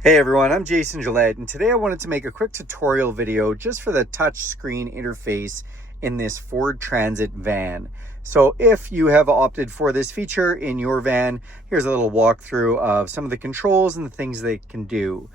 Hey everyone, I'm Jason Gillett, and today I wanted to make a quick tutorial video just for the touch screen interface in this Ford Transit van. So if you have opted for this feature in your van, here's a little walkthrough of some of the controls and the things they can do.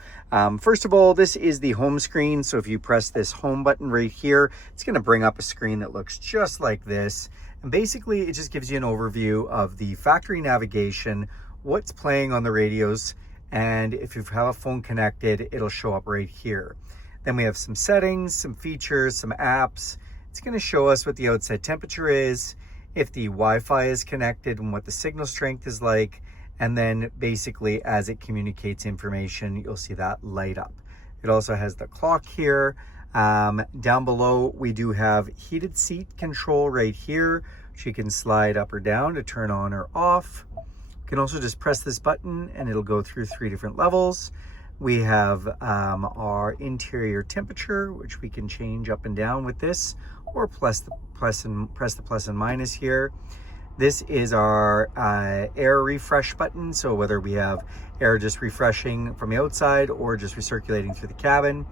First of all, this is the home screen. So if you press this home button right here, it's going to bring up a screen that looks just like this. And basically, it just gives you an overview of the factory navigation, what's playing on the radios, and if you have a phone connected, it'll show up right here. Then we have some settings, some features, some apps. It's going to show us what the outside temperature is, if the Wi-Fi is connected and what the signal strength is like. And then basically as it communicates information, you'll see that light up. It also has the clock here. Down below, we do have heated seat control right here, which you can slide up or down to turn on or off. You can also just press this button and it'll go through 3 different levels. We have our interior temperature, which we can change up and down with this, or press the plus and minus here. This is our air refresh button. So whether we have air just refreshing from the outside or just recirculating through the cabin.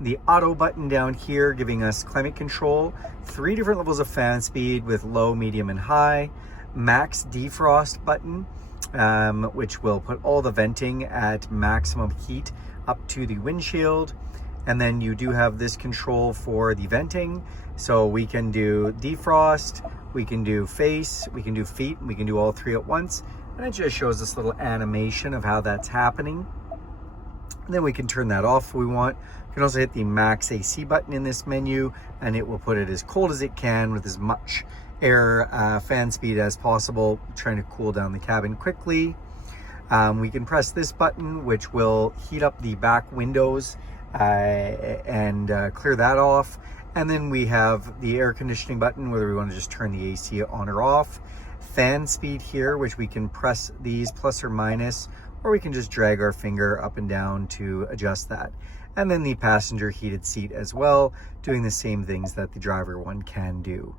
The auto button down here giving us climate control, 3 different levels of fan speed with low, medium, and high. Max defrost button, which will put all the venting at maximum heat up to the windshield. And then you do have this control for the venting. So we can do defrost, we can do face, we can do feet, and we can do all 3 at once. And it just shows this little animation of how that's happening. And then we can turn that off if we want. You can also hit the max AC button in this menu, and it will put it as cold as it can with as much air fan speed as possible, trying to cool down the cabin quickly. We can press this button, which will heat up the back windows and clear that off. And then we have the air conditioning button, whether we want to just turn the AC on or off. Fan speed here, which we can press these plus or minus, or we can just drag our finger up and down to adjust that. And then the passenger heated seat as well, doing the same things that the driver one can do.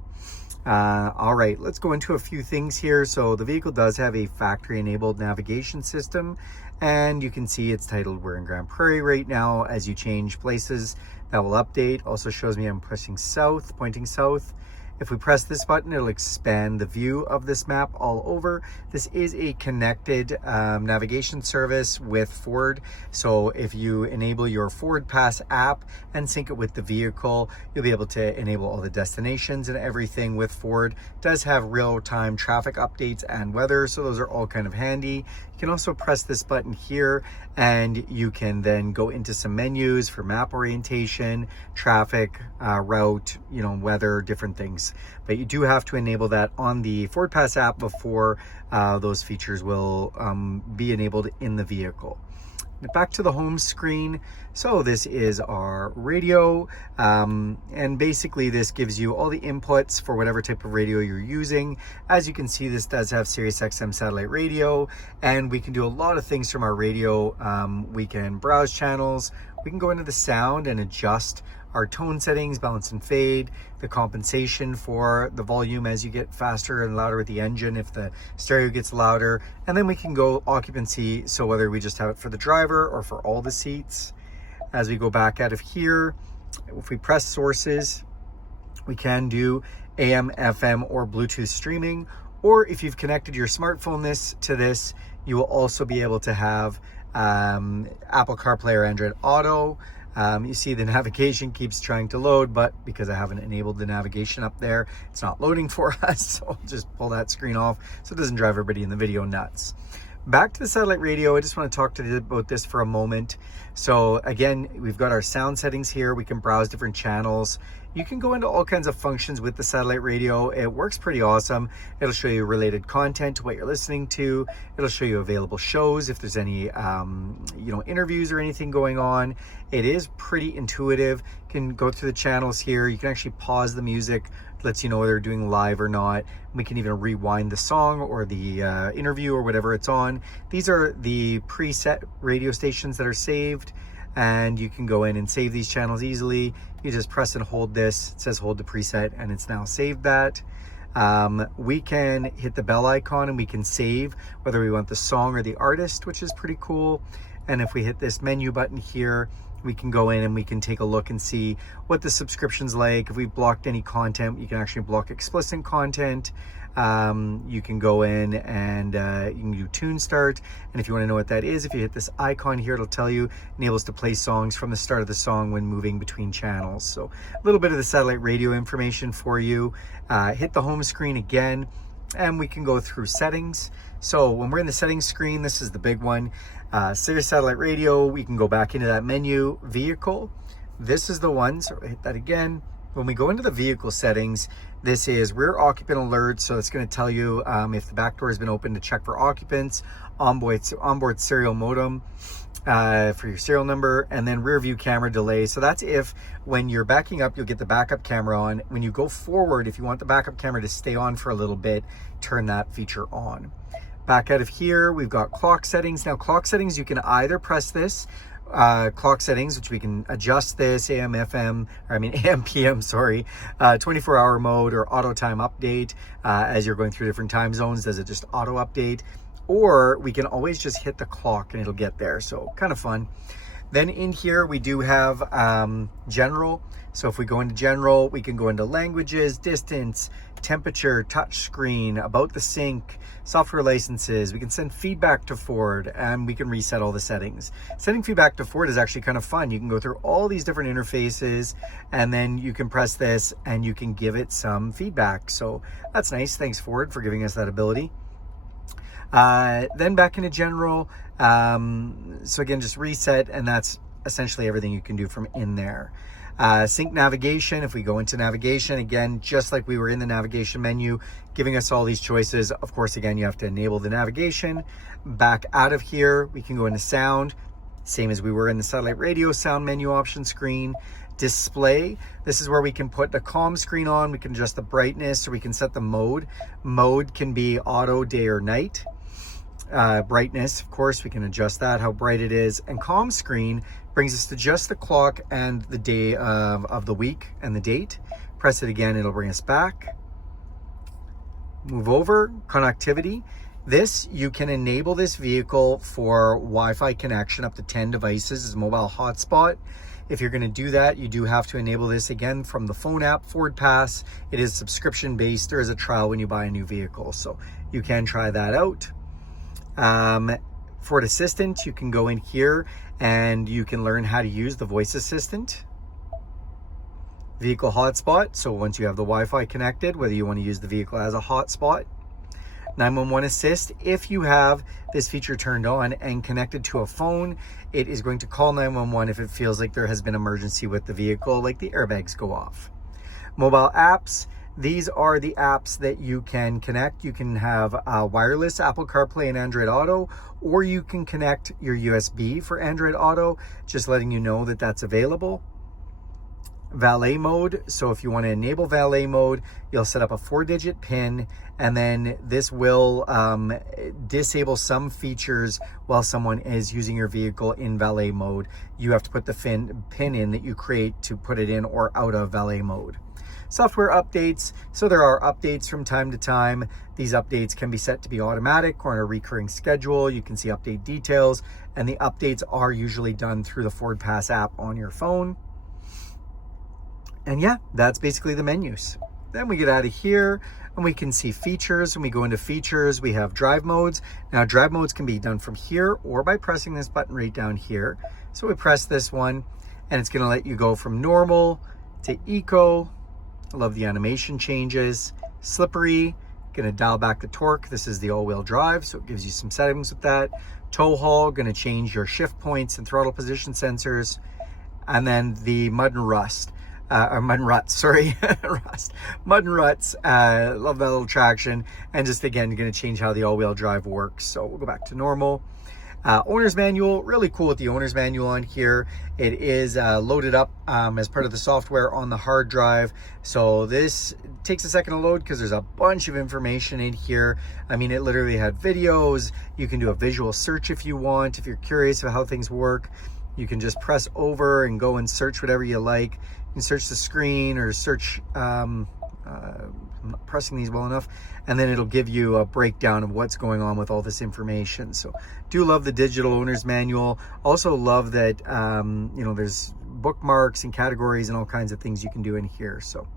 All right, let's go into a few things here. So the vehicle does have a factory enabled navigation system, and you can see it's titled "We're in Grand Prairie" right now. As you change places, that will update. Also shows me I'm pushing south, pointing south. If we press this button, it'll expand the view of this map all over. This is a connected navigation service with Ford. So if you enable your FordPass app and sync it with the vehicle, you'll be able to enable all the destinations and everything with Ford. It does have real-time traffic updates and weather, so those are all kind of handy. You can also press this button here and you can then go into some menus for map orientation, traffic, route, weather, different things. But you do have to enable that on the FordPass app before those features will be enabled in the vehicle. Back to the home screen. So this is our radio, and basically this gives you all the inputs for whatever type of radio you're using. As you can see, this does have SiriusXM satellite radio, and we can do a lot of things from our radio. We can browse channels, we can go into the sound and adjust our tone settings, balance and fade, the compensation for the volume as you get faster and louder with the engine if the stereo gets louder. And then we can go occupancy, so whether we just have it for the driver or for all the seats. As we go back out of here, if we press sources, we can do AM, FM, or Bluetooth streaming. Or if you've connected your smartphone to this, you will also be able to have Apple CarPlay or Android Auto. You see the navigation keeps trying to load, but because I haven't enabled the navigation up there, it's not loading for us. So I'll just pull that screen off so it doesn't drive everybody in the video nuts. Back to the satellite radio, I just want to talk to you about this for a moment. So again, we've got our sound settings here. We can browse different channels. You can go into all kinds of functions with the satellite radio. It works pretty awesome. It'll show you related content to what you're listening to. It'll show you available shows if there's any interviews or anything going on. It is pretty intuitive. You can go through the channels here. You can actually pause the music. It lets you know whether they're doing live or not. We can even rewind the song or the interview or whatever it's on. These are the preset radio stations that are saved, and you can go in and save these channels easily. You just press and hold this. It says hold the preset, and it's now saved that. We can hit the bell icon and we can save whether we want the song or the artist, which is pretty cool. And if we hit this menu button here, we can go in and we can take a look and see what the subscription's like. If we've blocked any content, you can actually block explicit content. You can go in and you can do tune start. And if you want to know what that is, if you hit this icon here, it'll tell you, enables to play songs from the start of the song when moving between channels. So a little bit of the satellite radio information for you. Hit the home screen again, and we can go through settings. So when we're in the settings screen, this is the big one. Sirius satellite radio, we can go back into that menu. Vehicle, this is the one, so hit that again. When we go into the vehicle settings, this is rear occupant alert, so it's going to tell you if the back door has been opened to check for occupants, onboard serial modem for your serial number, and then rear view camera delay. So that's if when you're backing up, you'll get the backup camera on. When you go forward, if you want the backup camera to stay on for a little bit, turn that feature on. Back out of here, we've got clock settings. Now clock settings, you can either press this clock settings, which we can adjust this AM, PM, sorry, 24-hour mode or auto time update. As you're going through different time zones, does it just auto update? Or we can always just hit the clock and it'll get there. So kind of fun. Then in here, we do have general. So if we go into general, we can go into languages, distance, temperature, touch screen, about the sync, software licenses. We can send feedback to Ford, and we can reset all the settings. Sending feedback to Ford is actually kind of fun. You can go through all these different interfaces, and then you can press this and you can give it some feedback. So that's nice. Thanks, Ford, for giving us that ability. Then back into general. So again, just reset, and that's essentially everything you can do from in there. Sync navigation, if we go into navigation, again, just like we were in the navigation menu, giving us all these choices. Of course, again, you have to enable the navigation. Back out of here, we can go into sound, same as we were in the satellite radio sound menu option screen. Display, this is where we can put the comm screen on, we can adjust the brightness, or we can set the mode. Mode can be auto, day or night. Brightness, of course, we can adjust that, how bright it is. And comm screen brings us to just the clock and the day of the week and the date. Press it again, it'll bring us back. Move over, connectivity. This, you can enable this vehicle for Wi-Fi connection up to 10 devices as a mobile hotspot. If you're going to do that, you do have to enable this again from the phone app, FordPass. It is subscription based. There is a trial when you buy a new vehicle, so you can try that out. Ford Assistant, you can go in here and you can learn how to use the voice assistant. Vehicle hotspot, so once you have the Wi-Fi connected, whether you want to use the vehicle as a hotspot. 911 assist, if you have this feature turned on and connected to a phone, it is going to call 911 if it feels like there has been emergency with the vehicle, like the airbags go off. Mobile apps, these are the apps that you can connect. You can have wireless Apple CarPlay and Android Auto, or you can connect your USB for Android Auto, just letting you know that that's available. Valet mode, so if you want to enable valet mode, you'll set up a 4-digit PIN, and then this will disable some features while someone is using your vehicle in valet mode. You have to put the PIN in that you create to put it in or out of valet mode. Software updates, so there are updates from time to time. These updates can be set to be automatic or on a recurring schedule. You can see update details, and the updates are usually done through the FordPass app on your phone. And yeah, that's basically the menus. Then we get out of here and we can see features. When we go into features, we have drive modes. Now drive modes can be done from here or by pressing this button right down here. So we press this one and it's gonna let you go from normal to eco. I love the animation changes. Slippery, gonna dial back the torque. This is the all-wheel drive, so it gives you some settings with that. Tow haul, gonna change your shift points and throttle position sensors. And then the mud and ruts. Mud and ruts. Love that little traction. And just again, you're going to change how the all-wheel drive works. So we'll go back to normal. Owner's manual, really cool with the owner's manual on here. It is loaded up as part of the software on the hard drive. So this takes a second to load because there's a bunch of information in here. I mean, it literally had videos. You can do a visual search if you want. If you're curious about how things work, you can just press over and go and search whatever you like. You can search the screen or search I'm not pressing these well enough. And then it'll give you a breakdown of what's going on with all this information. So do love the digital owner's manual. Also love that, you know, there's bookmarks and categories and all kinds of things you can do in here. So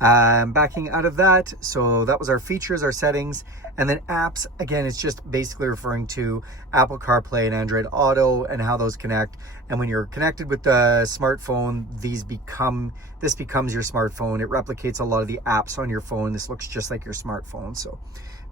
backing out of that, so that was our features, our settings, and then apps. Again, it's just basically referring to Apple CarPlay and Android Auto and how those connect. And when you're connected with the smartphone, this becomes your smartphone. It replicates a lot of the apps on your phone. This looks just like your smartphone. So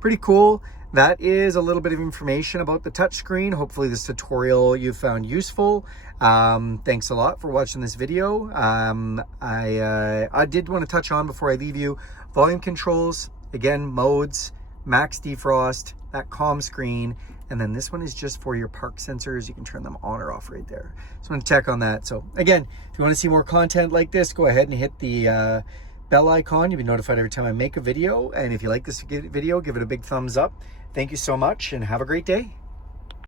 pretty cool. That is a little bit of information about the touchscreen. Hopefully this tutorial you found useful. Thanks a lot for watching this video. I did want to touch on, before I leave you, volume controls, again, modes, max defrost, that calm screen, and then this one is just for your park sensors. You can turn them on or off right there. So I'm going to check on that. So again, if you want to see more content like this, go ahead and hit the bell icon. You'll be notified every time I make a video. And if you like this video, give it a big thumbs up. Thank you so much and have a great day.